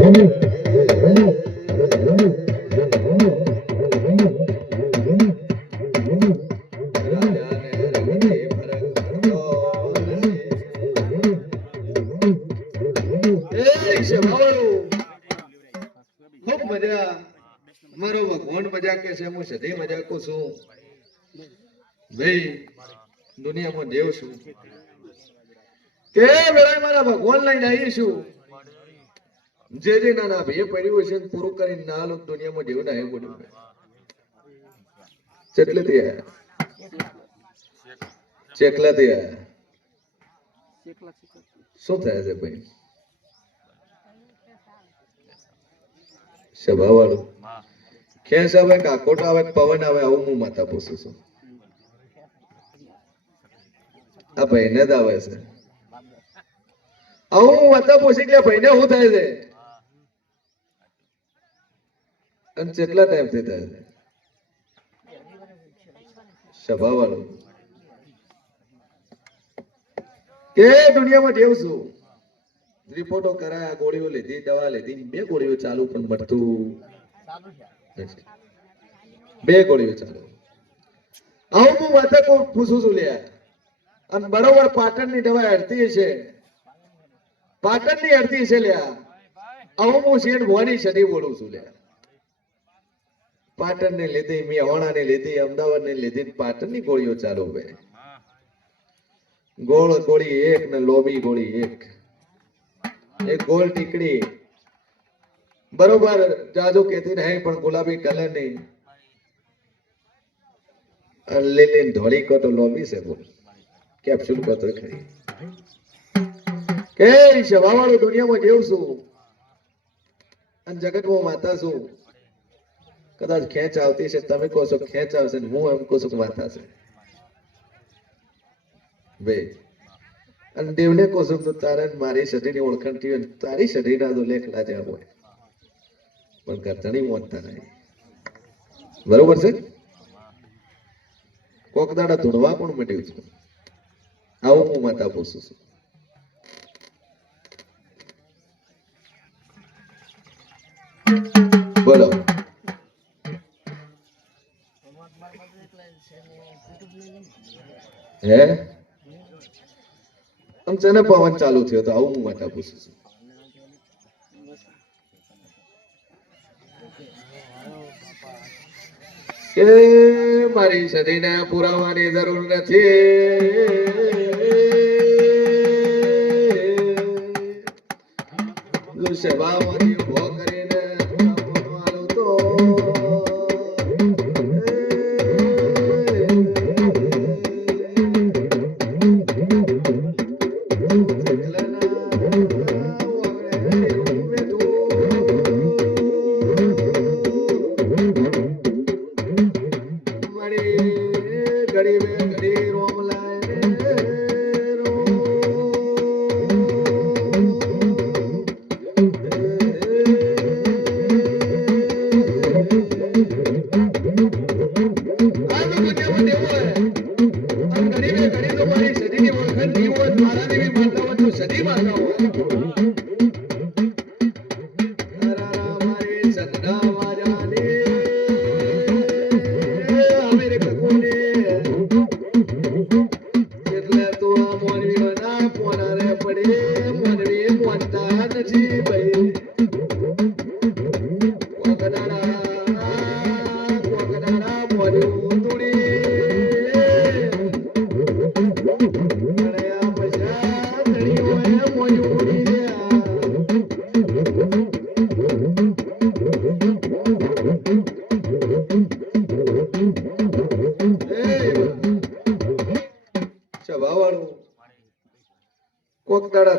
મારો ભગવાન મજાકે છે, હું સધી મજાકો છું ભાઈ, દુનિયામાં દેવ છું કે વેળા મારા ભગવાન લઈને આવીશું. જે નાના ભાઈ પડ્યું છે પૂરું કરીને ના લો દુનિયામાં દેવ ના પડ્યું ચેટલે તે ચેકલા તે શું થાય છે ભાઈ? સભા વાળું ખેસ આવે, કાકોટ આવે, પવન આવે, આવું હું માતા પૂછું છું. આ ભાઈ ને જ આવે છે આવું હું માતા પૂછી કે ભાઈ ને શું થાય છે અને કેટલા ટાઈમ થી થાય છે? સભા વાળું કે દુનિયામાં જેવું છું, રિપોર્ટો કરાયા, ગોળીઓ લીધી, દવા લીધી, 2 ગોળીઓ ચાલુ પણ મળતું, 2 ગોળીઓ ચાલુ. આવું હું માતા પૂછું છું લ્યા. અને બરોબર પાટણની દવા હડતી છે, પાટણની હડતી છે લ્યા. આવું હું શેઠ ભવાની સદી બોલું છું લ્યા. પાટણની લીધી, મેહોણાની લીધી, અમદાવાદની લીધી, પાટણની ગોળીઓ ચાલુ ભાઈ. ગોળ ગોળી 1 ને લોબી ગોળી 1, એક ગોળ ટીકડી બરોબર જાજુ કેતી નહીં પણ ગુલાબી કલર ની લીલી ધોળી કો તો લોબી છે બોલ કેપ્સ્યુલ કો તો ખરી કે સવાવાળું દુનિયામાં જેવું છું અને જગતમાં માતા છું. કદાચ ખેંચ આવતી છે, તમે કહો છો ખેંચ આવશે, હું એમ કહું છું માતા છે બે. અને દેવને કહું છું તો તારે મારી સઢીની ઓળખાણ થઈ હોય, તારી સઢીના તો લેખલા જ્યાં હોય પણ કરતણી મોનતા નહીં. બરોબર છે? કોક દાડા ધૂણવા પણ મળ્યું છે. આવું હું માતા પૂછું છું. બોલો હે આમ છે ને પવન ચાલુ થયો તો આવું હું માતા પૂછું છું. કે મારી સદીને પુરાવાની જરૂર નથી. સેવામાંથી ઉભો કરીને પુરાવાનું તો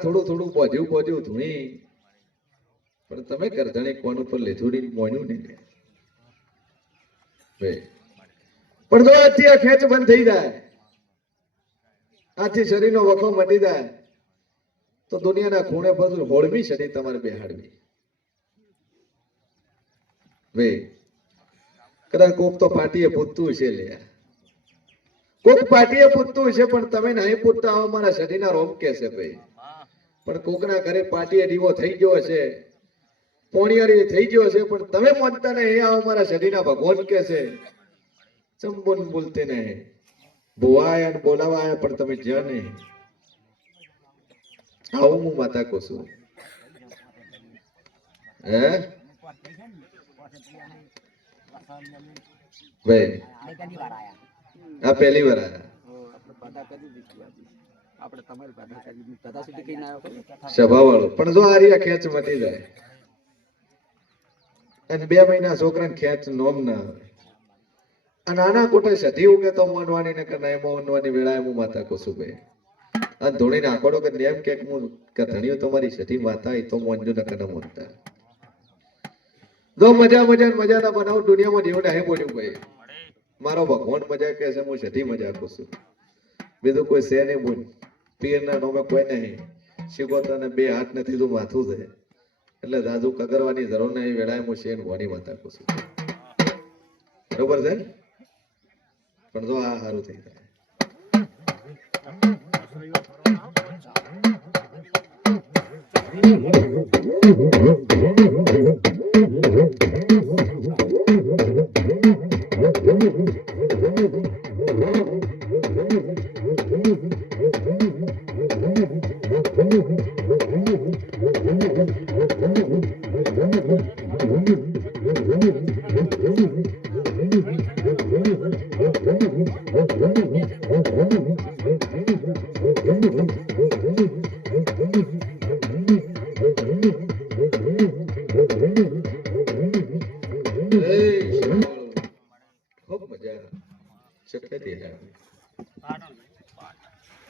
થોડું થોડું પોજ્યું ધૂણી પણ તમે કરધણી કોણ ઉપર લીધું મોન્યું નહીં પણ જો આજથી આ ખેંચ બંધ થઈ જાય, આજથી શરીરનો વખો મટી જાય તો દુનિયાના ખૂણે બધું હોળવી શરીર તમારે બેહાડવી ભાઈ. કદાચ કોક તો પાટીએ પૂછતું હશે લે, કોક પાટીએ પૂછતું હશે પણ તમે નહીં પૂછતા હો મારા શરીરના રોગ કે છે ભાઈ. પણ કોકના ઘરે પાટીએ દીવો થઈ ગયો હશે પોણિયારી થઈ ગયો છે પણ તમે માનતા નહીં આ અમારા શરીરના ભગવાન કે છે ચંબોન બોલતે નહીં ભુવાય અને બોલાવાય પણ તમે જ્યાં નહીં આવું હું માતા કહું છું હે ભાઈ આ પહેલી વાર આયા સભા વાળો પણ જો આરિયા ખેંચ મટી જાય અને 2 મહિના છોકરાને ખેંચ નોમ ના આવે અને નાના કોટે સધી ઉગે તો મોનવાની ને કે નહીં મોનવાની વેળાએ હું માતા કુસુ ભાઈ અને ધોળીને આંકડો કે નેમ કે હું કે ધણીઓ તમારી સધી માતા એ તો મોનજો ન કને મોનતા જો મજાના બનાવ દુનિયામાં જેવું નહીં બોલ્યું ભાઈ મારો ભગવાન મજા કે છે હું સધી મજા કુસુ બીજું કોઈ છે નહીં બોલ પીરના નોમે કોઈ નહીં શીખોતાને 2 હાથ નથી તો માથું છે એટલે દાદુ કગરવાની જરૂર નહીં વેળાએ હું શેન ભવાની માતા કુસુ બરોબર છે પણ જો આ સારું થઈ જાય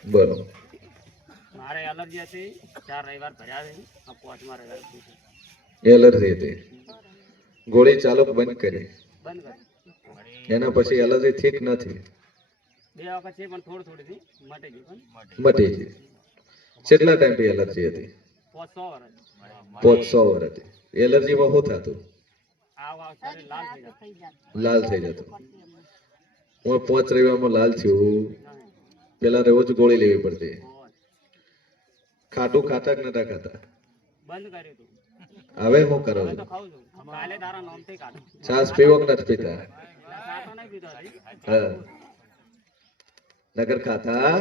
બોલો મારે એલર્જી હતી 4 રવિવાર ભર્યા છે આ 5મા રવિવાર એલર્જી હતી ગોળી ચાલુ બંધ કરી બંધ એના પછી એલર્જી ઠીક નથી 2 વખત છે પણ થોડી થી મટી ગઈ મટી ગઈ કેટલા ટાઈમ થી એલર્જી હતી 500 વર્ષ હતી એલર્જીમાં શું થતું શરીર લાલ થઈ જતું હું 5 રવિવારમાં લાલ થયું પેલા રોજ ગોળી લેવી પડતી ખાટું ખાતા કે નતા ખાતા બંધ કર્યું તું હવે હું કરો તો ખાઉં છું કાલે તારા નામથી કાઢું છાસ પીવો કે નથી પીતા સાતો નહીં પીતો હજી હા નગર ખાતા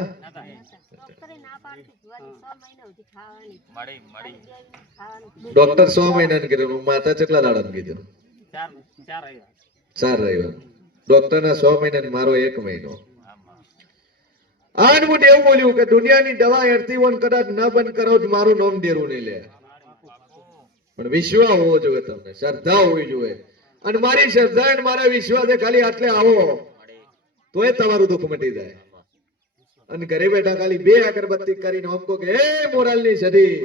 ડોક્ટર 100 મહિના કીધું માતા કેટલા દાડા કીધું 4 રવિવાર 4 રવિવાર ડોક્ટર ના 100 મહિના મારો 1 મહિનો આજ હું એવું બોલ્યું કે દુનિયાની દવા હેરતી વન કદાચ ન બંધ કરો તો મારું નામ ડેરું નહીં લે પણ વિશ્વાસ હોવો જોઈએ તમને શ્રદ્ધા હોવી જોઈએ અને મારી શ્રદ્ધા અને મારા વિશ્વાસે ખાલી આટલે આવો તોય તમારું દુઃખ મટી જાય અને ઘરે બેઠા ખાલી 2 અગરબત્તી કરીને આમ કહો કે હે મોરાલની સદી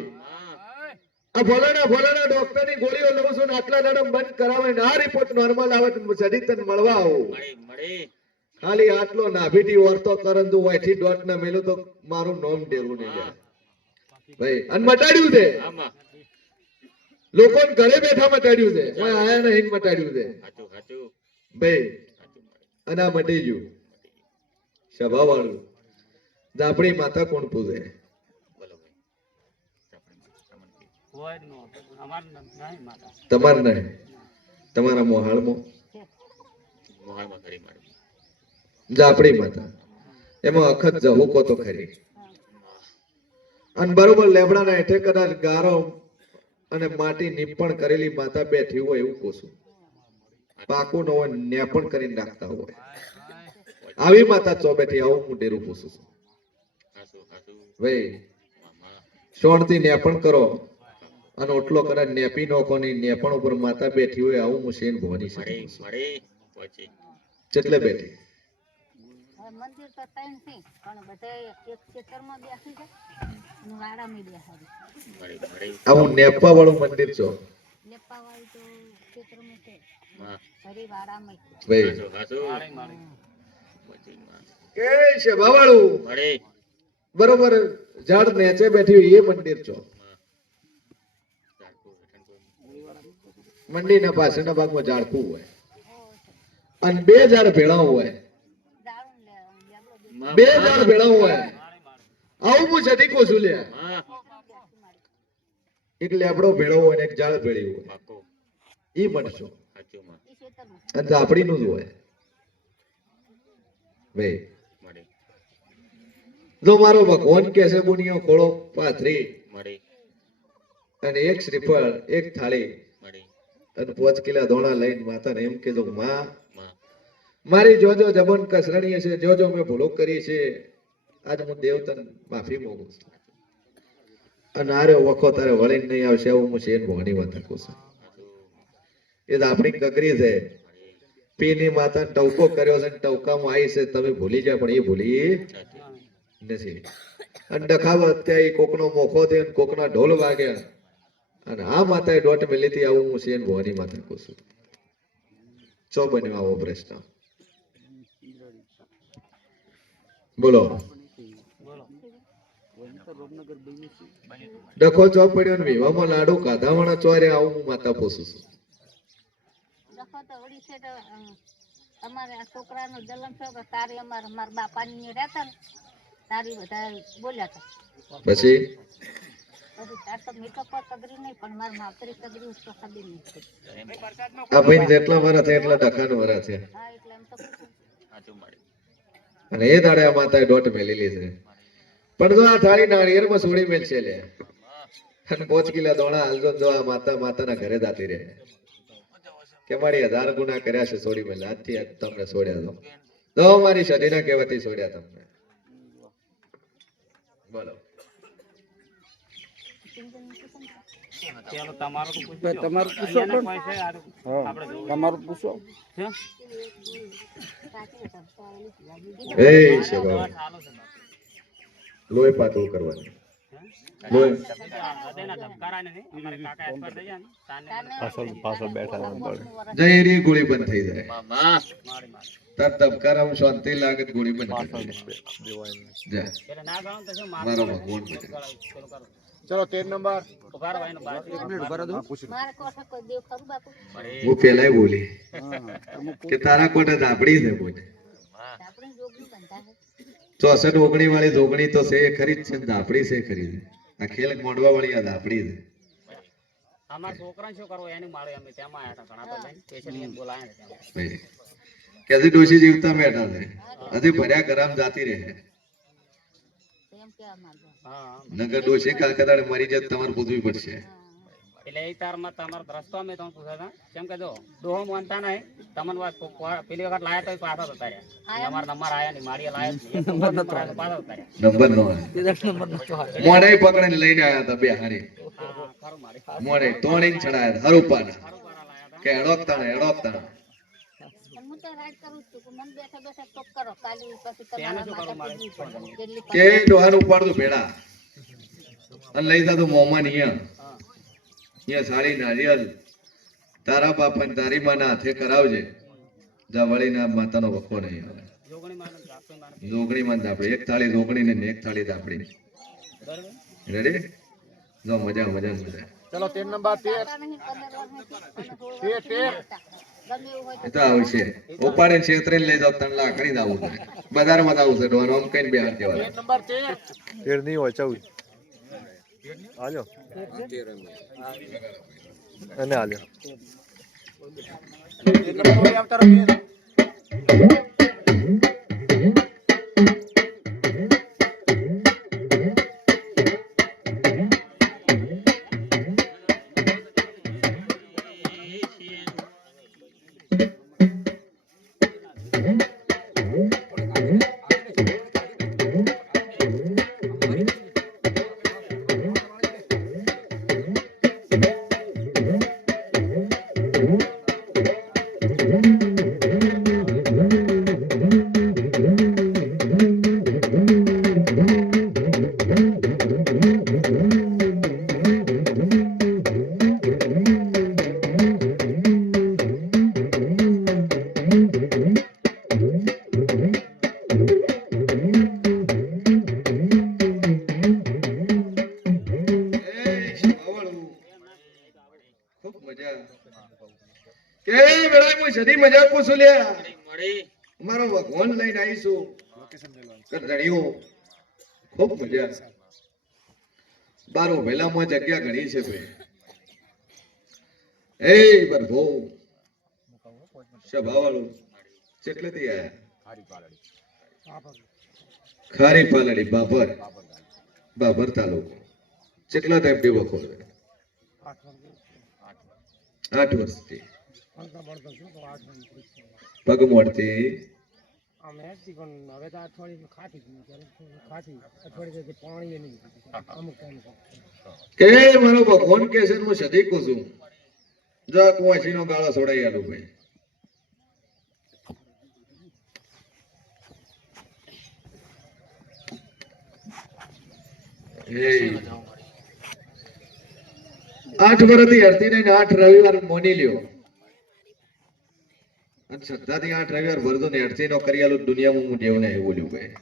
આ ફલાણા ડોક્ટરની ગોળીઓ લઉં છું ને આટલા દાડમ બંધ કરાવે ને આ રિપોર્ટ નોર્મલ આવે તો સદી તને મળવા આવું ખાલી આટલો નાભીટી વર્તો કરંદુ વાયથી ડોટ ના મેલું તો મારું નામ ડેરું નહીં જાય ભાઈ અને મટાડ્યું છે લોકો ઘરે બેઠા મટાડ્યું છે કોઈ આયા નહીં મટાડ્યું છે ભાઈ અને આ મટી ગયું સભા વાળું આપણી માતા કોણ પૂજે તમાર નહીં તમારા મોહાળમાં જાપડી માતા એમાં અખત જહુકો તો ખરી અને બરોબર લેબડાના હેઠે કદાચ ગારો અને માટી નીપણ કરેલી માતા બેઠી હોય એવું કોશું પાકું ન હોય નેપણ કરીને નાખતા હોય આવી માતા ચો બેઠી આવું હું ડેરું પૂછું છું ભાઈ સોણથી નેપણ કરો અને ઓટલો કદાચ નેપી નોખો ની નેપણ ઉપર માતા બેઠી હોય આવું હું શેન ભવાની શકું કેટલે બેઠી મંદિર તો ત્રણ છે પણ બધે એક ખેતરમાં બેસી છે અને વાડામાં બેસાડી આવું નેપા વાળું મંદિર છો નેપા વાળી તો ખેતરમાં છે ફરી વાડામાં કે છે બાવાળું બરોબર ઝાડ નેચે બેઠી હોય એ મંદિર છો મંદિરના પાછળના ભાગમાં ઝાડકું હોય અને 2 ઝાડ ભેળા હોય 2 ઝાડ ભેળા હોય આવું હું સદી કહું છું લે એક લેબડો ભેળો હોય ને એક જાળ ભેળી હોય પાકો ઈ મળશો સાચું ઈ ખેતરમાં અને ઝાપડીનું જ હોય ભાઈ મળી જો મારો ભગવાન કે છે બુનિયો ખોળો પાથરી મળી અને એક શ્રીફળ એક થાળી મળી અને 5 કિલા દોણા લઈને માતાને એમ કીધું માં માં મારી જોજો જબન કસરણીએ છે જોજો મેં ભૂલો કરી છે આજ હું દેવતન માફી માંગુ છું અને આરે વખો તારે વળીને નહીં આવશે એવું હું શેન ભવાની વાત કરું છું એ તો આપણી કકરી છે પીની માતા ટવકો કર્યો છે અને ટવકામાં આવી છે તમે ભૂલી જાય પણ એ ભૂલી નથી અને ડખાવા અત્યારે કોકનો મોખો થયો અને કોકના ઢોલ વાગ્યા અને આ માતાએ દોટ મેલીથી આવું હું શેન ભવાની માતા કહું છું ચો બન્યો આવો પ્રશ્ન બોલો ડખો ચો પડ્યો ને વિવામાં લાડુ કાધાવાળા ચોરે આવું હું માતા પોસું છું લખો તો વળી છે તો અમારે આ છોકરાનો જન્મ થયો તો તારે મારા બાપાની રહેતા ને તારી બધા બોલ્યા હતા પછી પછી તાર તો મીઠો પર કગરી નહીં પણ મારા માવતરી કગરી તો ખબર નહીં આ ભાઈ જેટલા વરા થયા એટલા ડખાનું વરા છે હા એટલે એમ તો પૂછું સાચું મળી અને એ દાડે આ માતાએ દોટ મેલેલી છે પણ જો આ થાળી નાળિયેરમાં સોડી મેલશે લે અને 5 કિલા દોણા હાલજો જો આ માતાના ઘરે જાતી રહે કે મારી 1000 ગુના કર્યા છે સોડી મેલે આજથી આજ તમને છોડ્યા દો મારી સદીના કહેવાથી છોડ્યા તમને બોલો ચાલો તમારું તો પૂછજો. તમારું પૂછો અહીંયાના પણ. કોઈ છે હારું? હા આપણે જોવું. તમારું પૂછો છે? સાચી વાત એ મારે છે આ બાબા દવા ચાલુ છે બાપુ. લોહી પાતળું કરવાનું હે? લોહી હૃદયના ધબકારા નથી. અમારે કાકા expert થઈ ગયા ને, તારને પાછળ બેઠા જય રી ગોળી બંધ થઈ જાય મારી મારી. તાર ધબકારામાં શાંતિ લાગે તો ગોળી બંધ કરી દે. જા એટલે ના ગણો તો શું મારો માથું ભગવાન પેલું કરાવું, પેલું કરું. ચલો 13 નંબર ઉભા રહો, એનો બાજુ. મારે કોઠે કોઈ દેવ ખરું બાપુ અરે, હું પેલાય બોલી કે તારા કોટે ધાપડી છે બોલ આપણે જોગનું બંધા છે 64 વાળી જોગણી તો છે એ ખરી જ છે ને ધાપડી છે એ ખરી છે આ ખેલ મોડવા વાળી આ ધાપડી છે અમારા છોકરાને શું કરવું એની માળે અમે તેમાં આયા હતા ઘણા તો લઈને special એને બોલાયા હતા ત્યાં. ભાઈ કે હજી ડોશી જીવતા બેઠા છે હજી ભર્યા ગરામ જાતી રહે એમ કેવા માંગો હા નગર ડોશી કાકા દાડે મરી જાય તો તમારે પૂછવી પડશે એટલે એ તારમાં તમારો રસ્તો અમે તમને પૂછ્યા હતા કેમ કે જો ડોહો માનતા નહીં તમને વાત પેલી વખત લાયા તો એ પાછા જતા રહ્યા અમારા નંબર આયા નહીં મારી લાયા જ નહીં. એક નંબર આયા તો પાછા જતા રહ્યા. નંબર નો મોડે પકડીને લઈને આવ્યા હતા બે હારી હા, ખરું મારી. મોડે તોડીને ચડાયા હતા હરુપાના ખરું પારા લાયા હતા. કે એડોકતાણા એડોકતાણા પણ હું તો રાઈટ કરું જ છું કે મને બેઠા બેઠા ટોક કરો કાલે પછી ત્યાં તમારા શું માથે કરવું મારે? પૂછવી પડે જેટલી કે ડોહાનું ઉપાડતું ભેડા અને લઈ જતું મોમાં અહીંયા હા. અહીંયા સાડી નારિયેલ તારા બાપા ને તારી માના હાથે કરાવજે જા વળીને માતાનો વખો નહીં આવે જોગણી માને જાપણી માને. જોગણી માં આપડે એક થાળી જોગણી ને એક થાળી આપડી બરાબર? રેડી જો મજા મજા મજા ચલો 13 નંબર 13 પાકા નહીં, 15 વર્ષ નથી, 16 વર્ષ ગમે એવું હોય એ તો આવશે ઉપાડે છેતરે લઈ જાવ 3 લાખ કરી દાવું છે બજારમાં આવું છે ડોન આમ કઈ બે હાથ કેવા નંબર 13 નહીં હોય 14 હાલ્યો અને હાલ્યો 13 નંબર આવતા રહો ખૂબ મજા કે વેળા હું સદી મજાક પૂછું લ્યા મળી. મારો ભગવાન લઈને આવીશું કે ધણીઓ ખૂબ મજા બારો વેલામાં જગ્યા ઘણી છે ભાઈ એ પ્રભુ સભાવાળું કેટલેથી આયા ખારી પાલડી બાબર બાબર તાલુકો કેટલા ટાઈમ થી વખો 8 વર્ષથી પગ મોડતી કે મારો ભગવાન કે છે હું સદી કું છું જા કુવાસી નો ગાળો છોડાઈ આલું ભાઈ આઠ વર્ષથી હરતી ને 8 રવિવાર મોની લ્યો અને શ્રદ્ધાથી 8 રવિવાર ભરતો ને હરતી નો કરી આલું દુનિયામાં હું દેવ ને એવું બોલ્યું ભાઈ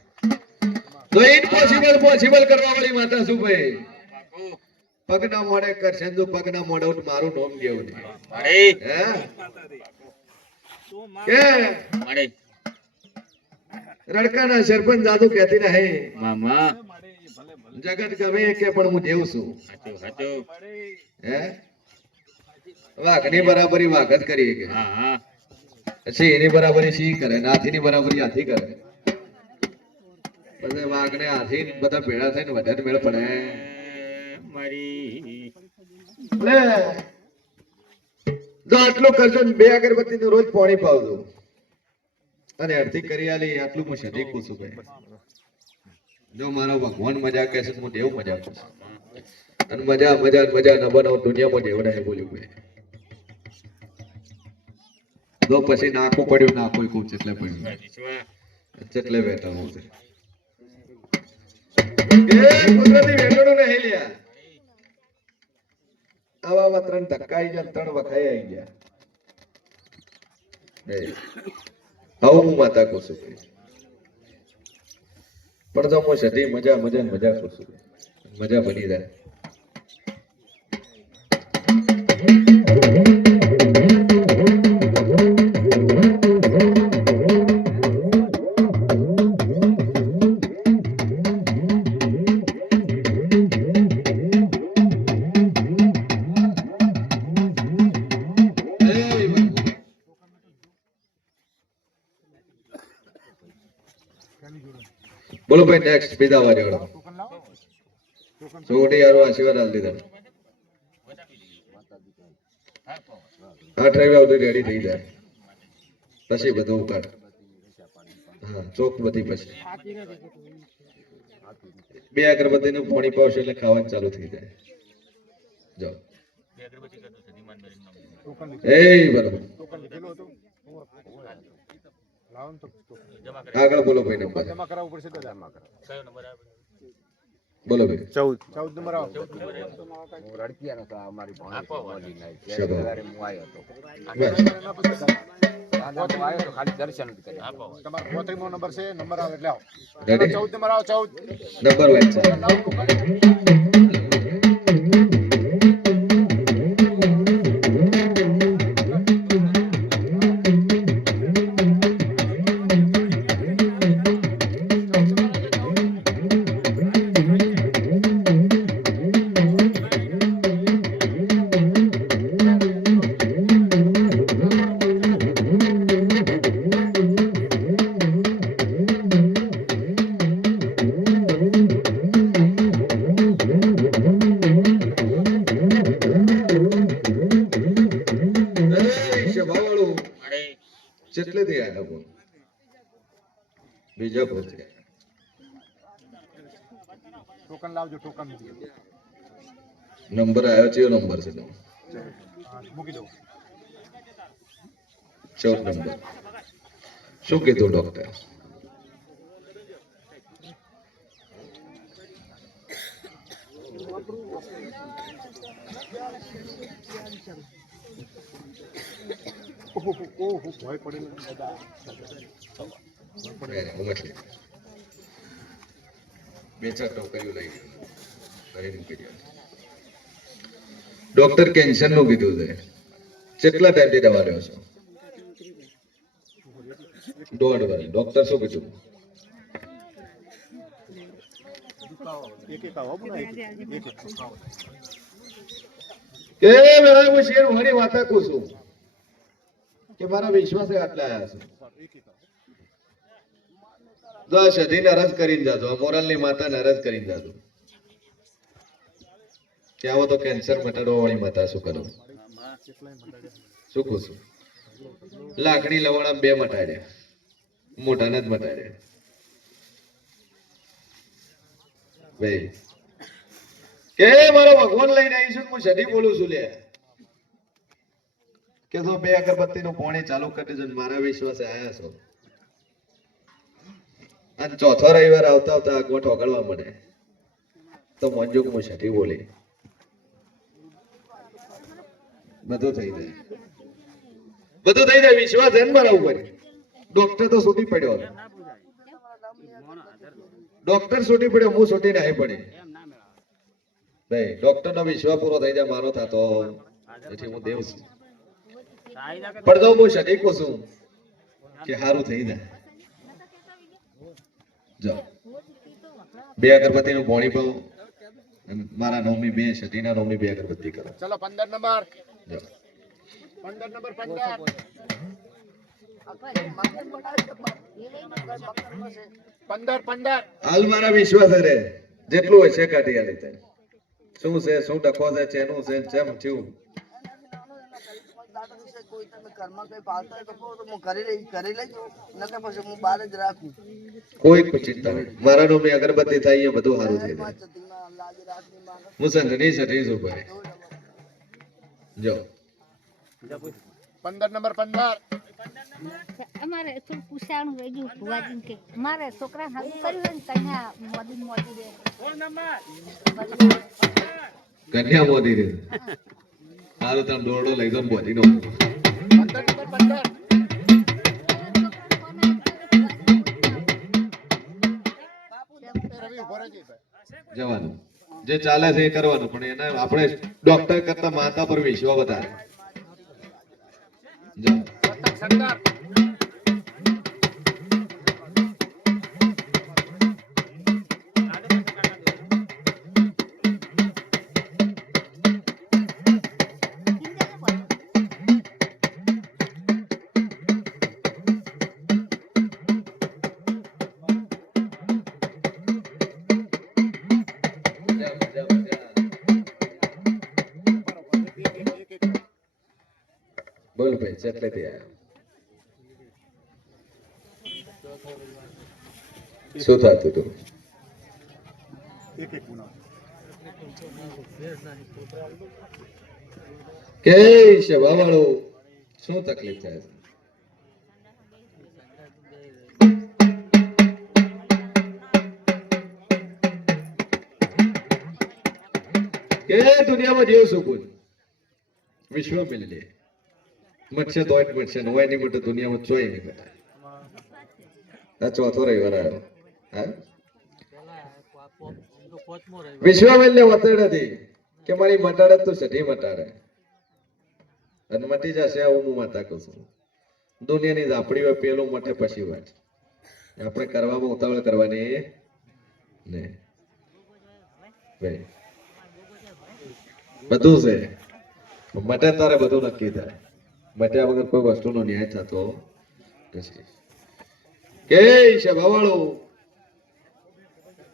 તો ઇમ્પોસિબલ પોસિબલ કરવા વાળી માતા શું ભાઈ પગના મોડે કરશે જો પગના મોડે ઉઠ મારું નામ દેવ ને કે રડકાના સરપંચ જાદુ કહેતી રહે મામા જગત ગમે કે પણ હું દેવ છું હે વાઘની બરાબરી વાઘ જ કરીએ કે પછી એની બરાબરી સી કરે નાથીની બરાબરી હાથી કરે પછી વાઘ ને હાથી બધા ભેળા થઈને વધારે મેળ પડે જો આટલું કરજો ને 2 અગરબત્તી નું રોજ પાણી પાવજો અને અડધી કરી આલી આટલું હું સદી કું છું ભાઈ જો મારો ભગવાન મજા કહે છે હું દેવ મજા કરું છું અને મજા મજા મજા ન બનાવ દુનિયામાં દેવ નહીં બોલ્યું ભાઈ તો પછી નાખો પડ્યું નાખો કોઈ ચેટલે પડ્યું ચેટલે બેઠા હું એ કુદરતી વેટોડું નહીં લ્યા આવા 3 ધક્કાઈ ગયા 3 વખાઈ આવી ગયા હવે હું માતા કહું છું પણ તો હું સદી મજા મજા મજા કરું છું મજા બની જાય બોલો ભાઈ નેક્સ્ટ બીજા વારે વાળો છોટી યાર આશીર્વાદ આલ દીધા 8 રવિવાર સુધી રેડી થઈ જાય પછી બધું ઉકાળ હા ચોક બધી પછી 2 અગરબત્તી નું પાણી પાવશે એટલે ખાવાનું ચાલુ થઈ જાય જાઓ એ બરોબર આગળ બોલો ભાઈ નંબર જમા કરાવવું પડશે તો જમા કરાવો કયો નંબર આવે બોલો ભાઈ 14 નંબર આવો હું રડકીયાનો તો અમારી ભણી બોલી નહીં શબ્દ. ત્યારે હું આવ્યો હતો બસ દાદા હું આવ્યો તો ખાલી દર્શન જ કર્યા તમારો 34 નંબર છે નંબર આવે એટલે આવો રેડી 14 નંબર આવો 14 નંબર વાંચ કેટલેથી આવ્યા બોલ બીજા પરથી ટોકન લાવજો ટોકન નંબર આવ્યો છે નંબર છે તમારો મૂકી દો 14 નંબર શું કીધું ડોક્ટર ભય પડેલો ડોક્ટર કેન્સર નું કીધું છે કેટલા ટાઈમથી દવા લ્યો છો 1.5 વર્ષ ડોક્ટર શું કીધું એક એક આવો બોલો, એક એક કે વેળાએ હું શેર વળી વાતા કહું છું કે મારા વિશ્વાસે આટલા આયા છે તો આ સધીને અરજ કરીને જાજો, આ મોરલની માતાને અરજ કરીને જાજો કે આવો તો કેન્સર મટાડવા વાળી માતા શું કરું શું કહું છું લાકડી લવણા બે મટાડ્યા મોઢાને જ મટાડ્યા ભાઈ કે મારો ભગવાન લઈને આવીશું હું સધી બોલું છું લે કે તો બે અગરબત્તી નું પોણી ચાલુ કરી દેજો ને મારા વિશ્વાસે આયા છો અને ચોથો રવિવાર આવતા આવતા આગોઠ ઓગળવા મળે તો મંજુક હું સધી બોલી બધું થઈ જાય બધું થઈ જાય વિશ્વાસ છે ને મારા ઉપર ડોક્ટર તો છૂટી પડ્યો ડોક્ટર છૂટી પડ્યો હું છૂટી નહીં પડી નહીં ડોક્ટર નો વિશ્વાસ પૂરો થઈ જાય મારો થતો પછી હું દેવ છું પણ તો હું સટીકો છું કે સારું થઈ જાય જાઓ બે અગરબત્તી નું પોણી પાઉં અને મારા નવમી બે સટીના નવમી બે અગરબત્તી કરો ચલો 15 નંબર જાઓ 15 નંબર 15 15 હાલ મારા વિશ્વાસ રે જેટલું હોય છે કાઢી આલી તને શું છે શું ડખો છે ચેનું છે ચેમ થયું કોઈ ચિંતા નહીં મારા નો મેં અગરબત્તી થાય એ બધું સારું થઈ જાય હું સંધની સટી છું ભાઈ જો 15 નંબર 15 અમારે થોડું પૂછાણું રહી ગયું ભુવાજી કે મારે છોકરા હારું કર્યું હોય ને કન્યા મોદી રે કન્યા મોદી રે સારું તમે દોરડો લઈ દો મોદી નો 15 નંબર 15 રવિ ઉભો રહેજે ભાઈ જવાનું જે ચાલે છે એ કરવાનું પણ એને આપણે ડોક્ટર કરતા માતા પર વિશ્વાસ વધારે જાઓ સરદાર બોલ ભાઈ એટલે ત્યાં શું થતું હતું એક એક ગુના કે શેવા વાળો શું તકલીફ થાય કે દુનિયામાં જેવું સુકૂન વિશ્વ મિલી લે મટશે તો જ મટશે હોય નહીં મટે દુનિયામાં ચોય નહીં મટે આ ચોથો રવિવાર આવ્યો હા વિશ્વ મિલને વતડ હતી કે મારી મટાડે તો સધી મટાડે અને મટી જશે આવું હું માતા કહું છું દુનિયાની ઝાપડી હોય પેલું મટે પછી વાત આપણે કરવામાં ઉતાવળ કરવાની નહીં ભાઈ બધું છે મટે તારે બધું નક્કી થાય મટ્યા વગર કોઈ વસ્તુનો ન્યાય થતો નથી કે છે ભવાળો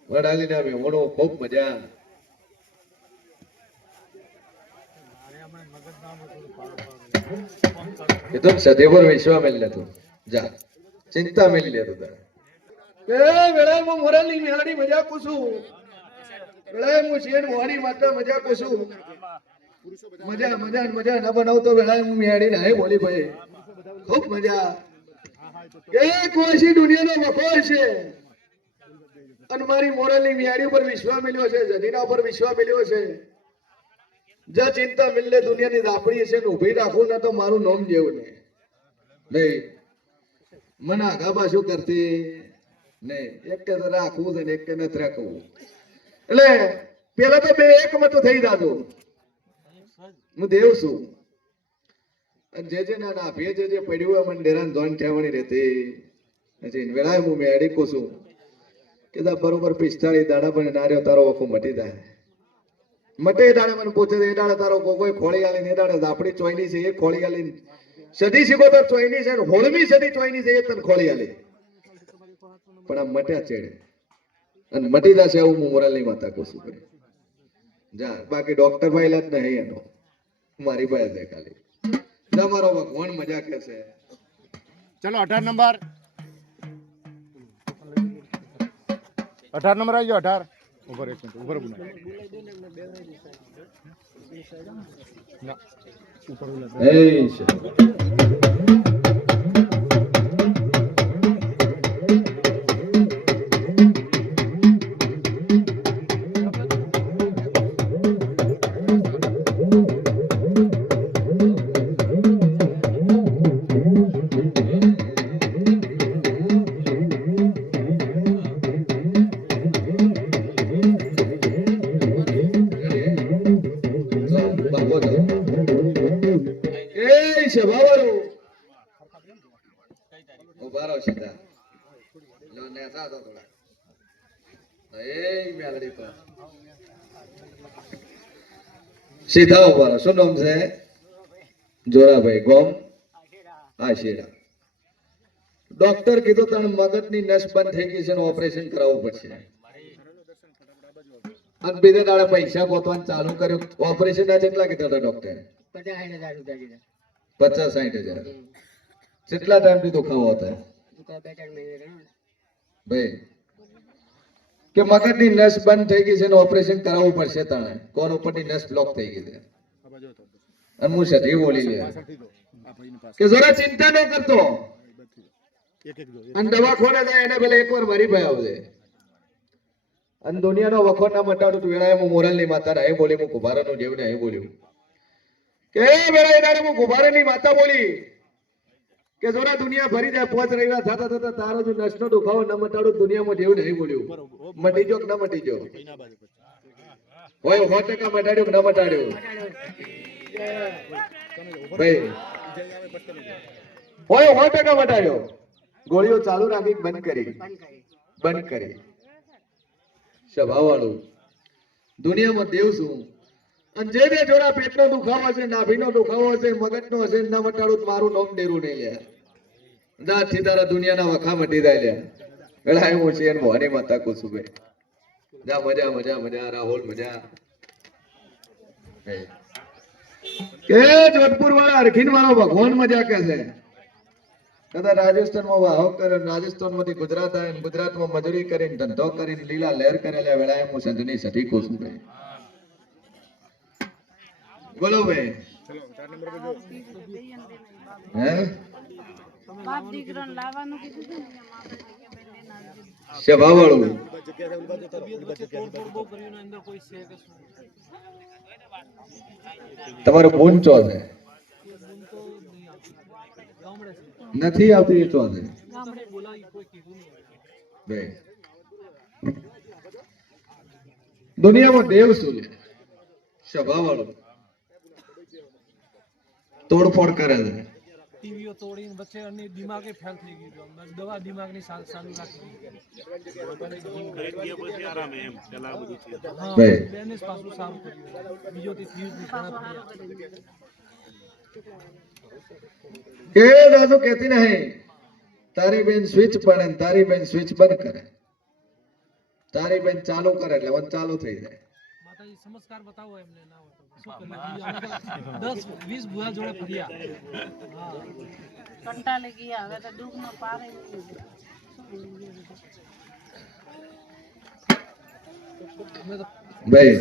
વડાલીને આવે વડો ખૂબ મજા એ તો સદેવર વિશ્વ મેલ લેતો જા ચિંતા મેલ લેતો તારે કે વેળામાં મોરલની મેહાડી મજા કુસું વેળાએ હું શેર મોહની માતા મજા કુસું મજા મજા મજા ન બનાવતો વેળાએ હું મેહાડી ના બોલી ભાઈ ખૂબ મજા કે કોઈ દુનિયાનો વખો છે અને મારી મોરલની મેહાડી ઉપર વિશ્વાસ મળ્યો છે જનીના ઉપર વિશ્વાસ મળ્યો છે જે ચિંતા મિલને દુનિયાની દાપડી છે ને ઉભી રાખું ને તો મારું નામ જેવું ને નહીં મને આગા પાછું કરતી નહીં એક કે રાખવું છે ને એક કે નથી રાખવું એટલે પેલા તો બે એક મત થઈ જાતો હું દેવ છું અને જે ના નાભીએ જે પડ્યું હોય મને ડેરાન જોઈન થવાની રહેતી નથી વેળાએ હું મેળી કહું છું કીધા બરોબર 45 દાડા પણ ના રહ્યો તારો વખો મટી જાય મટે એ દાડે મને પૂછે એ દાડે તારો કોઈ ખોળી આલી ને એ દાડે આપણી ચોઈની છે એ ખોળી આલી સદી શીખો તો ચોઈની છે હોળમી સદી ચોઈની છે એ તને ખોળી આલી પણ આ મટ્યા ચેડે અને મટી જશે એવું હું મોરલની માતા કહું છું ભાઈ જા બાકી ડોક્ટર ભાઈ લાજ નહીં એનો મારી પાસે છે ખાલી જા મારો ભગવાન મજા કે છે ચલો 18 નંબર 18 નંબર આવી ગયો 18 ઉપર એક મિનિટ ઉપર બોલાય ના ઉપર બોલાય એ છે સીધા ઉભા શું નામ છે જોરાભાઈ ગોમ આશીરા ડોક્ટર કીધું તને મગજની નસ બંધ થઈ ગઈ છે ને ઓપરેશન કરાવવું પડશે અને બીજા દાડે પૈસા ગોતવાનું ચાલુ કર્યું ઓપરેશન ના કેટલા કીધા હતા ડોક્ટરે 50-60 હજાર કેટલા ટાઈમ થી દુખાવો હતો ભાઈ કે મગજની નસ બંધ થઈ ગઈ છે ને ઓપરેશન કરાવવું પડશે તાણે કોણ ઉપરની નસ બ્લોક થઈ ગઈ છે અને હું સધી બોલી લે કે જરા ચિંતા ન કરતો અને દવાખાને જાય એને પેલા એકવાર મારી ભાઈ આવજે અને દુનિયાનો વખો ના મટાડું વેળાએ હું મોરલની માતા નહીં બોલી હું કુભારાનું જેવ નહીં બોલ્યું કે વેળાએ તારે હું કુભારાની માતા બોલી કે જોરા દુનિયા ભરી જાય પોચ રવિવાર થતા થતા તારો જો નસનો દુખાવો ન મટાડું દુનિયામાં જેવું નહીં બોલ્યું મટી જો કે ન મટી જો હોય 100% મટાડ્યું કે ન મટાડ્યું ભાઈ હોય 100% મટાડ્યો ગોળીઓ ચાલુ રાખી બંધ કરી સ્વભાવ વાળું દુનિયામાં દેવ છું અને જે બે જોડા પેટનો દુખાવો હશે નાભીનો દુખાવો હશે મગજનો હશે ન મટાડું મારું નામ ડેરું નહીં લે દાથી તારા દુનિયાના વખા મટી જાય લે વેળા હું છે એને મોહની માતા કુસુભાઈ જા મજા મજા મજા રાહુલ મજા કે જોધપુર વાળા અરખીન વાળો ભગવાન મજા કે છે કદાચ રાજસ્થાનમાં વાહો કરે રાજસ્થાનમાંથી ગુજરાત આવે ને ગુજરાતમાં મજૂરી કરીને ધંધો કરીને લીલા લહેર કરેલા વેળાએ હું સંધની સઠી કુસુભાઈ બોલો ભાઈ હે બાપ દીકરાને લાવવાનું કીધું હતું ને સ્વભાવ વાળું તમારો ફોન ચો છે નથી આવતી એ ચો છે બે દુનિયામાં દેવ શું લે સ્વભાવ વાળું તોડફોડ કરે છે ટીવીઓ તોડીને વચ્ચે અને દિમાગે ફેલ થઈ ગયું દવા દિમાગની ચાલુ રાખી બેનેસ પાછું સારું કર્યું બીજોથી ફ્યુઝની ખરાબ કે દાદુ કહેતી નહીં તારી બેન સ્વિચ પડે ને તારી બેન સ્વિચ બંધ કરે તારી બેન ચાલુ કરે એટલે વન ચાલુ થઈ જાય માતાજી ચમત્કાર બતાવો એમને ના હોય તો શું કરે 10-20 ભૂયા જોડે ફર્યા કંટાળી ગયા હવે તો દુઃખનો પાર ભાઈ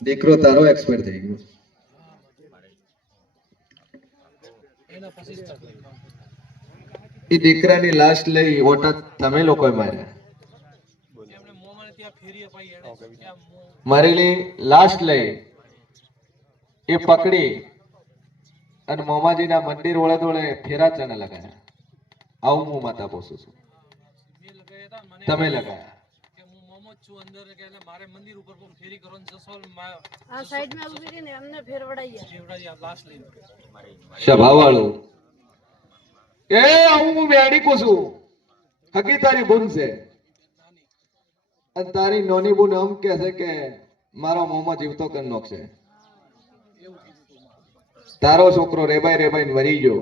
દીકરો તારો એક્સપર્ટ થઈ ગયો એના પછી એ દીકરાની લાશ લઈ ઓટા તમે લોકોએ માર્યા એમણે મોમાને ત્યાં ફેરી અપાઈ એને ત્યાં મારેલી લાશ લઈ એ પકડી અને મોમાજીના મંદિર ઓળે દોડે ફેરા ચણે લગાયા આવું હું માતા પોસું છું મેં લગાયા હતા મને તમે લગાયા કે હું મોમો જ છું અંદર કે એટલે મારે મંદિર ઉપર કોઈ ફેરી કરવાનું જસોલ આ સાઈડમાં ઊભી રહીને અમને ફેરવડાયા જેવડા આ લાશ લઈને સ્વભાવ વાળું એ આવું હું મેડી કોસું હકી તારી બુન છે અને તારી નોની બુન એમ કે છે કે મારો મોમો જીવતો કરી નાખશે. તારો છોકરો રેબાઈ રેબાઈ મરી ગયો,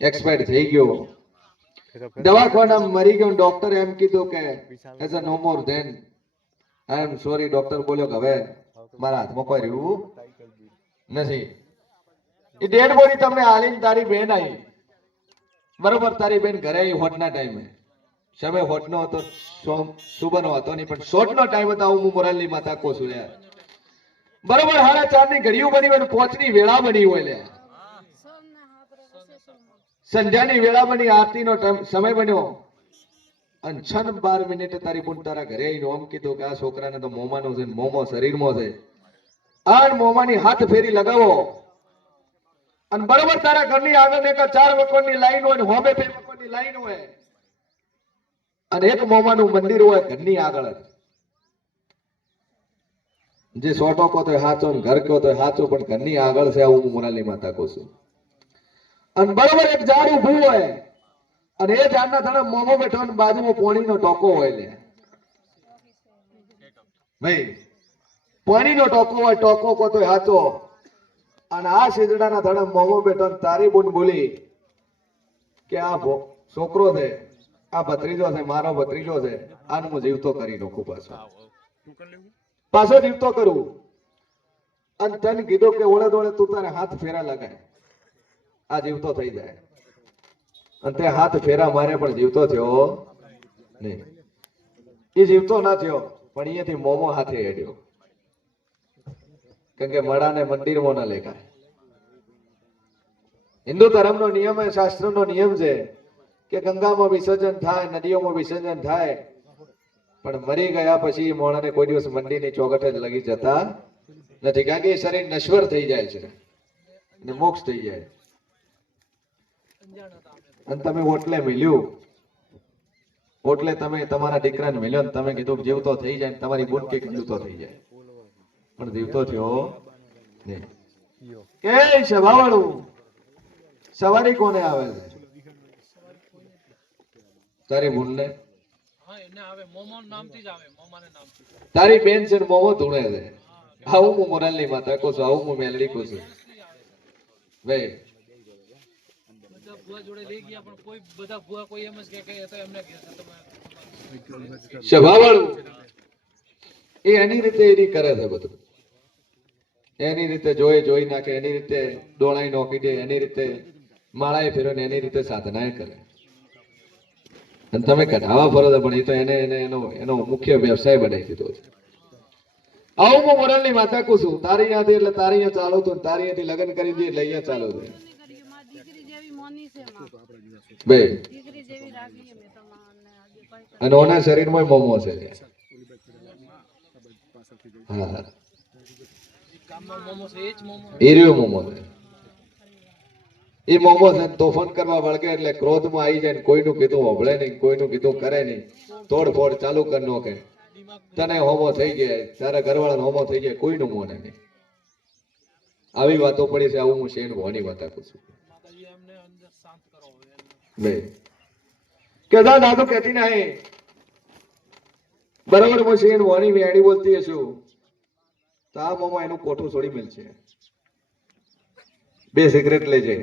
એક્સપાયર થઈ ગયો, દવાખાનામાં મરી ગયો. ડોક્ટર એમ કીધું કે as a no more than I am sorry. Doctor બોલ્યો કે હવે મારા હાથમાં કોઈ રહ્યું નથી. એ ડેડ બોડી તમને આલીને તારી બેન આવી, બરોબર. તારી બેન ઘરે આવી હોટના ટાઈમે, સમય હોટનો હતો, સુબનો હતો નહીં, પણ શોર્ટનો ટાઈમ હતો. હું મોરાલની માતા કહું છું યાર, બરોબર. 4:30 ની ઘડીઓ બની હોય, 5 ની વેળા બની હોય લે, સંધ્યાની વેળા બની, આરતીનો સમય બન્યો અને 6:12 તારી બુન તારા ઘરે આવીને ઓમ કીધું કે આ છોકરાને તો મોમાનો છે, મોમો શરીરમાં છે, આ મોમાની હાથ ફેરી લગાવો. અને બરોબર તારા ઘરની આગળ એક 4 વકોરની લાઈન હોય, હોમે 2 વકોરની લાઈન હોય અને એક મોમાનું મંદિર હોય ઘરની આગળ જ. જે સોટો કહો તો હાચો, ઘર કહો તો હાચો, પણ ઘરની આગળ છે. હું મોરાલી માતા કહું છું. અને બરોબર એક ઝાડ ઊભું હોય અને એ ઝાડના થડે મોમો બેઠો અને બાજુમાં પાણીનો ટોકો હોય લે ભાઈ, પાણીનો ટોકો હોય, ટોકો કહો તો હાચો. અને આ શીજડાના થડે મોમો બેઠો અને તારી બુન બોલી કે આ છોકરો છે, આ ભત્રીજો છે, મારો ભત્રીજો છે, આને હું જીવતો કરી નાખું, પાછો જીવતો કરું. અને તને કીધું કે ઓળે દોડે તું તારે હાથ ફેરા લગાય, આ જીવતો થઈ જાય. અને તે હાથ ફેરા મારે પણ જીવતો થયો નહીં. એ જીવતો ના થયો, પણ અહીંયાથી મોમો હાથે હેડ્યો, કેમ કે મડાને મંદિરમાં ના લેખાય. હિન્દુ ધર્મનો નિયમ, શાસ્ત્રનો નિયમ છે કે ગંગામાં વિસર્જન થાય, નદીઓમાં વિસર્જન થાય, પણ મરી ગયા પછી મોણાને કોઈ દિવસ મંદિરની ચોગઠે જ લગી જતા નથી, કારણ કે એ શરીર નશ્વર થઈ જાય છે અને મોક્ષ થઈ જાય. અને તમે ઓટલે મિલ્યું, ઓટલે તમે તમારા દીકરાને મિલ્યો ને તમે કીધું જીવતો થઈ જાય, તમારી બુન કે જીવતો થઈ જાય, પણ જીવતો થયો નહીં. કે સભાવાળું સવારી કોને આવે છે? તારી બુનને. તારી બેન છે મોમો ધૂણે છે. આવું હું મોરાલની માતા કહું છું, આવું હું મેલડી કહું છું ભાઈ. સભાવાળું એ એની રીતે એની કરે છે બધું, એની રીતે જોઈ નાખે, એની રીતે ડોળાઈ નોખી દે, એની રીતે માળાએ ફેરો ને એની રીતે સાધનાએ કરે. અને તમે કઢાવા ફરો છો, પણ એ તો એને એનો મુખ્ય વ્યવસાય બનાવી દીધો છે. આવું હું મોરાલની માતા કહું છું. તારી ત્યાંથી એટલે તારી અહીંયા ચાલુ હતું, તારી અહીંયાથી લગ્ન કરી દે એટલે અહીંયા ચાલુ છે ભાઈ. અને ઓના શરીરમાં મોમો છે. હા, એ રહ્યો મોમો છે. એ મોમો છે તોફાન કરવા વળગે એટલે ક્રોધમાં આવી જાય ને કોઈનું કીધું હોભળે નહીં, કોઈનું કીધું કરે નહીં, તોડફોડ ચાલુ કરી નાખે. તને હોમો થઈ ગયા, તારા ઘરવાળાને હોમો થઈ ગયા, કોઈનું મોને નહીં. આવી વાતો પડી છે. આવું હું શેણ ભવાની વાત આપું છું ભાઈ. કે દાદુ કહેતી નહીં બરાબર. હું શેણ ભવાની વેડી બોલતી હશું તો આ મોમાં એનું કોઠું છોડી મળશે. 2 સિગરેટ લેજે,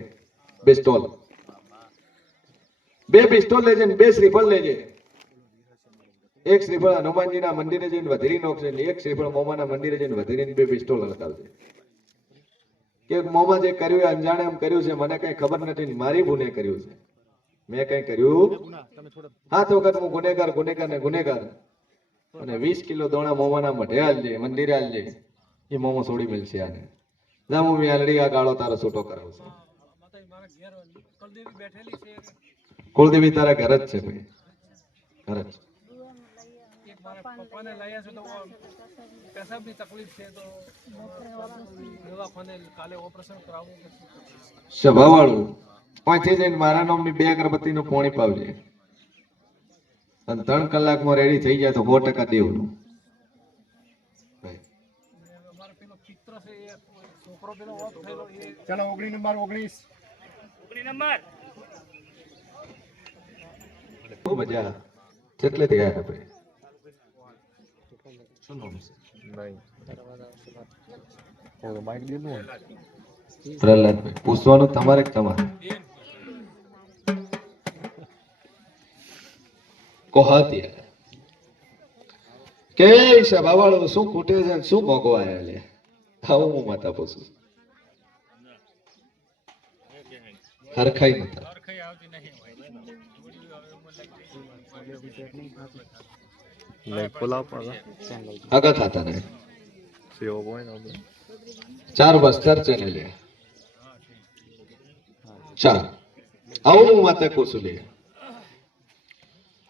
2 સ્ટોલ, 2 પિસ્તોલ લેજે, 2 શ્રીફળ લેજે. 1 શ્રીફળ હનુમાનજીના મંદિરે જઈને વધેરી નોખશે, 1 શ્રીફળ મોમાના મંદિરે જઈને વધેરીને 2 પિસ્તોલ હલકાવશે. કે મોમાં જે કર્યું એ અંજાણે એમ કર્યું છે, મને કઈ ખબર નથી, મારી ભૂને કર્યું છે, મેં કઈ કર્યું. હા તો વખત હું ગુનેગાર અને 20 કિલો દોણા મોમાના મઢે હાલજે, મંદિરે હાલજે. એ મોમો છોડી મળશે આને. જા હું મેલડી આ ગાળો તારો છૂટો કરાવું છું. કુળદેવી તારા ઘર જ છે ભાઈ, ઘર જ. સભાવાળું અહીંથી જઈને મારા નામની 2 અગરબત્તીનું પોણી પાવજે અને 3 કલાકમાં રેડી થઈ જાય તો 100% દેવનું. ચાલો 19 નંબર બહુ મજા કેટલે ગયા હે ભાઈ શું નામ છે નહીં ઓલો માઇક દીધું હોય પ્રહલાદભાઈ પૂછવાનું તમારે કે તમારે કોહાતિયા કે સભાવાળો શું ખૂટે છે ને શું મોગવાયા લે આવું હું માતા પૂછું હરખાઈ માતા નહીં ખોલા પણ આગળ થતા નહીં સેવો હોય ને આપણે 4 બસ્તર ચેને લે 4 આવું હું માતા પૂછું લે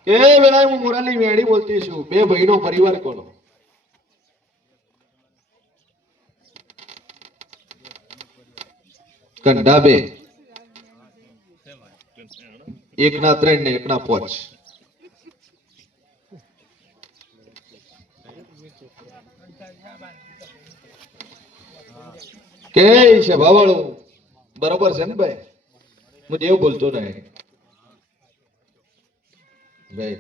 એ વેળાએ હું મોરાલી વેડી બોલતી છું બે ભાઈનો પરિવાર કોનો કંડા બે એકના 3 ને એકના 5 કે છે ભાવાળું બરોબર છે ને ભાઈ હું એવું બોલતો નહીં ભાઈ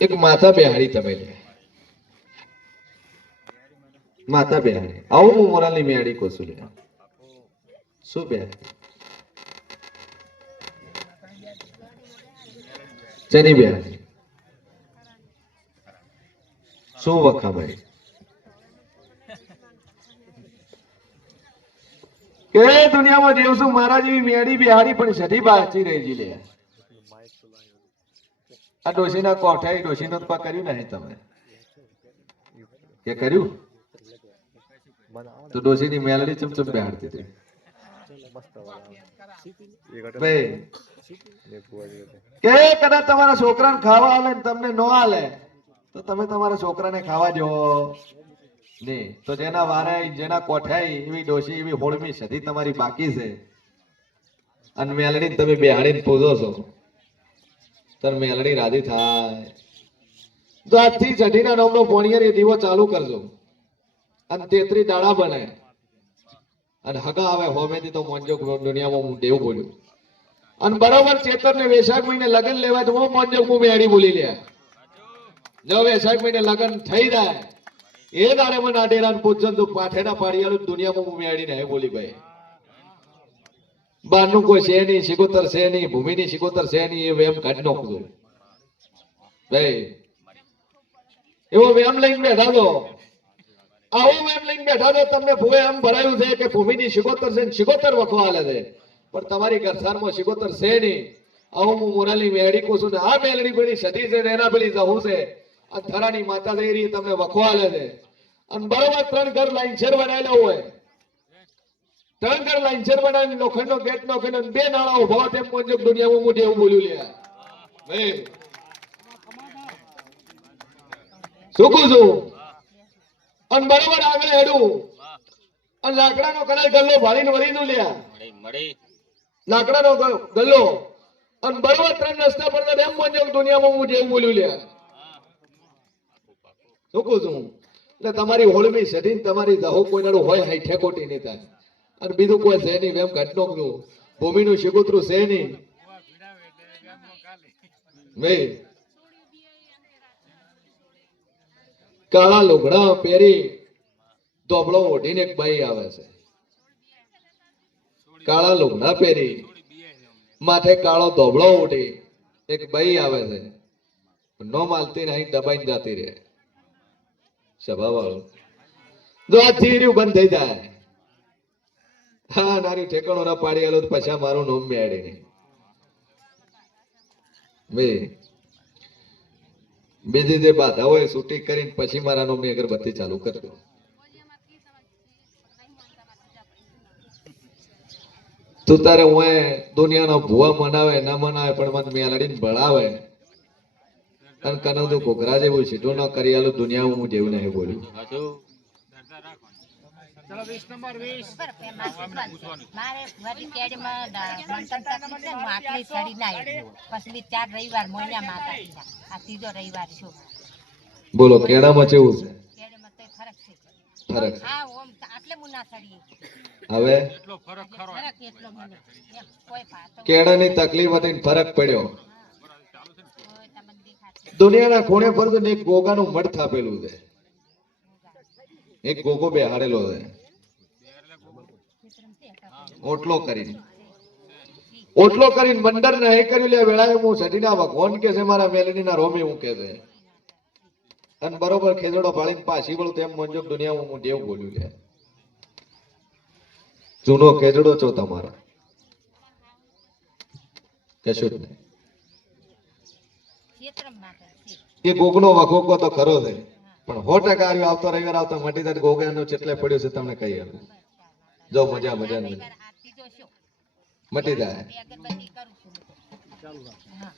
એક માતા બેહાડી તમે લે માતા બેહાડી આવું હું મોરાલી મેહાડી કહું છું લે શું બેહાડી શેની બેહાડી શું વખા ભાઈ કે દુનિયામાં દેવસુ મારા જેવી મેડી બિહારી પણ સધી બાચી રહી જી લે આ ડોશીના કોઠાઈ ડોશીનું તો કર્યું નહીં તમે કે કર્યું તો ડોશીની મેલડી ચમચમ બેહાડતી હતી ભાઈ કે કદાચ તમારા છોકરાને ખાવા આલે ને તમને ન આલે તો તમે તમારા છોકરાને ખાવા જો નહીં તો જેના વારે જેના કોઠાઈ એવી ડોશી એવી હોળમી સધી તમારી બાકી છે અને મેલડી તમે બેહાડીને પૂજો છો તો મેલડી રાજી થાય તો આજથી સઢીના નામનો પોણિયર દીવો ચાલુ કરજો અને 33 દાડા બને અને હગા આવે હોમેથી તો મોંજો દુનિયામાં હું દેવ બોલ્યું અને બરોબર ચેતર ને વૈશાખ મહિને લગન લેવા તો હું મોંજો હું બેહાડી બોલી લે જો વૈશાખ મહિને લગન થઈ જાય એ દાડે મને આ ડેરાન પૂછન તો પાઠેડા પાડિયાળું દુનિયામાં હું મેળીને હે બોલી ભાઈ બારનું કોઈ છે નહીં શિકોતર છે નહીં ભૂમિની શિકોતર છે નહીં એ વેમ કાઢી નાખજો ભાઈ એવો વેમ લઈને બેઠા છો આવો વેમ લઈને બેઠા છો તમને ભૂએ એમ ભરાયું છે કે ભૂમિની શિકોતર છે શિકોતર વખવા આલે છે પણ તમારી ઘરસારમાં શિકોતર છે નહીં આવું હું મોરાલી મેળી કહું છું ને આ મેલડી પેલી સતી છે એના પેલી જહુ છે અને થરાની માતા છે એ તમને વખવા આલે છે અને બરોબર 3 ઘર લાઈનસર બનાવેલા હોય 3 ઘર લાઈનસર બનાવીને લોખંડનો ગેટ નો કરીને 2 નાળા ઉભા તેમ મુજબ દુનિયામાં મોઢે એવું બોલ્યું લે ભાઈ શું કહું છું અને બરોબર આગળ હેડું અને લાકડાનો કલર ગલ્લો ભાળીને વળી દઉં લ્યા લાકડાનો ગલ્લો અને બરોબર 3 રસ્તા પર એમ મુજબ દુનિયામાં મોઢે એવું બોલ્યું લ્યા શું કહું છું એટલે તમારી હોળમી સધી તમારી દહો કોઈનાડું હોય હાઈ ઠેકોટી નહીં થાય અને બીજું કોઈ છે નહીં એમ ઘટનો ભૂમિનું શિકોતરું છે નહીં ભાઈ કાળા લુગડા પહેરી ધોબળો ઓઢીને એક બાઈ આવે છે કાળા લુગડા પહેરી માથે કાળો ધોબળો ઓઢી એક બાઈ આવે છે નો માલતી નહીં દબાઈને જતી રહે સભા વાળો જો આ થીર્યું બંધ થઈ જાય હા નારી ઠેકાણો ના પાડી આલો પછી મારું નોમ મેળે નહીં બીજી જે બાધા હોય છૂટી કરીને પછી મારા નોમ અગરબત્તી ચાલુ કરજો તું તારે હું દુનિયાનો ભૂવા મનાવે ના મનાવે પણ મને મેલડીને ભણાવે અને કનવ તો ઘોઘરા જેવું સીધો ન કરી આલું દુનિયા હું જેવું નહીં બોલ્યું મારે વળી કેડીમાં મંતન તકલીફ છે હું આટલી સડી ના પછી 4 રવિવાર મહિનામાં હતા આ ત્રીજો રવિવાર છું બોલો કેડામાં કેવું છે કેડીમાં તો ફરક છે ફરક હા ઓમ આટલે હું ના સડીએ હવે ફરક એટલો મને એમ કોઈ પાતો કેળાની તકલીફ હતી ને ફરક પડ્યો. હોય તમને દેખાતું દુનિયાના ખૂણે ફરતું ને એક ગોગાનું મઠ થાપેલું છે. એક ગોગો બેહાડેલો છે ઓટલો કરીને. ઓટલો કરીને મંડર ને હે કર્યું લે વેળાએ હું સટીના ભગવાન કે છે મારા મેલડીના રોમે હું કે છે. અને બરોબર ખેજડો ભાળીને પાછી વળું તેમ મંજો દુનિયામાં હું દેવ બોલ્યું લે. જૂનો ખેજડો છો તમારો કશું જ નહીં. ક્ષેત્રમ માટે છે એ ગોગનો વખોકો તો ખરો છે પણ 100% આવ્યો આવતો રવિવાર આવતો મટી જાય ગોગાનું ચેટલે પડ્યું છે તમને કહી આપું. જો મજા મજા નહીં આરતી જોશો મટી જાય. બે અગરબત્તી કરું છું હા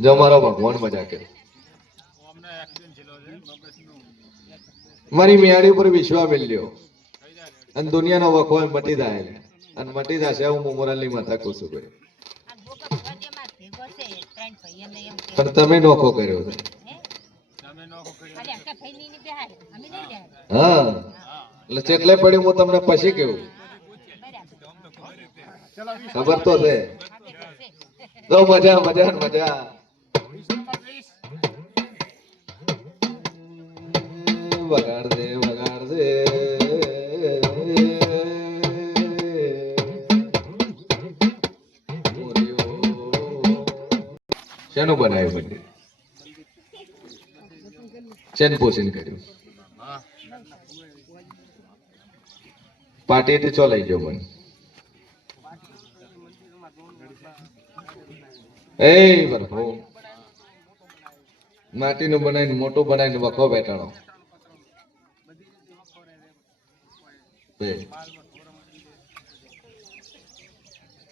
જો મારો ભગવાન મજા કરે. મારી મિયાડી ઉપર વિશ્વાસ મેલ્યો અને દુનિયાનો વખો મટી જાય અને મટી જશે હું મોરલની માથા કુસું કરી. આ ગોકા ભગવાન માં ભેગો છે ત્રણ ભાઈ એમને એમ કે પણ તમે નોખો કર્યો છે. હે અરે આખા ભાઈ ની બેહાય અમે નહીં બેહાય હા એટલે ચેટલે પડ્યું હું તમને પછી કેવું ખબર તો છે. તો મજા મજા ને મજા. વગાડ દે વગાડ દે શેનું બનાવ્યું મંદિર? શેન પોષણ કર્યું? પાર્ટીથી ચો લઈ જાઓ મને. એ બરફો માટીનું બનાવીને મોટું બનાવીને વખો બેઠાણો.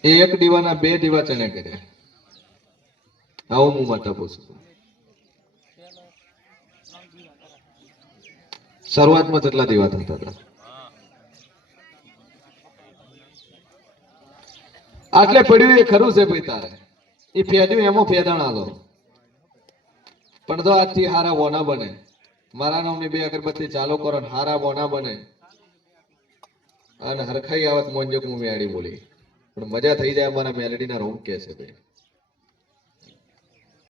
એક દીવાના 2 દીવા ચણે કર્યા. આવું હું માતા પૂછું. શરૂઆતમાં કેટલા દીવા થતા હતા? આટલે પડ્યું એ ખરું છે ભાઈ તારે. એ ફેદ્યું એમાં ફેદાણ આલો પણ તો આજથી હારા બોના બને. મારા નામની 2 અગરબત્તી ચાલુ કરો ને હારા બોના બને અને હરખાઈ આવત મોંજક હું મેળી બોલી પણ મજા થઈ જાય. અમારા મેલડીના રૂમ કે છે ભાઈ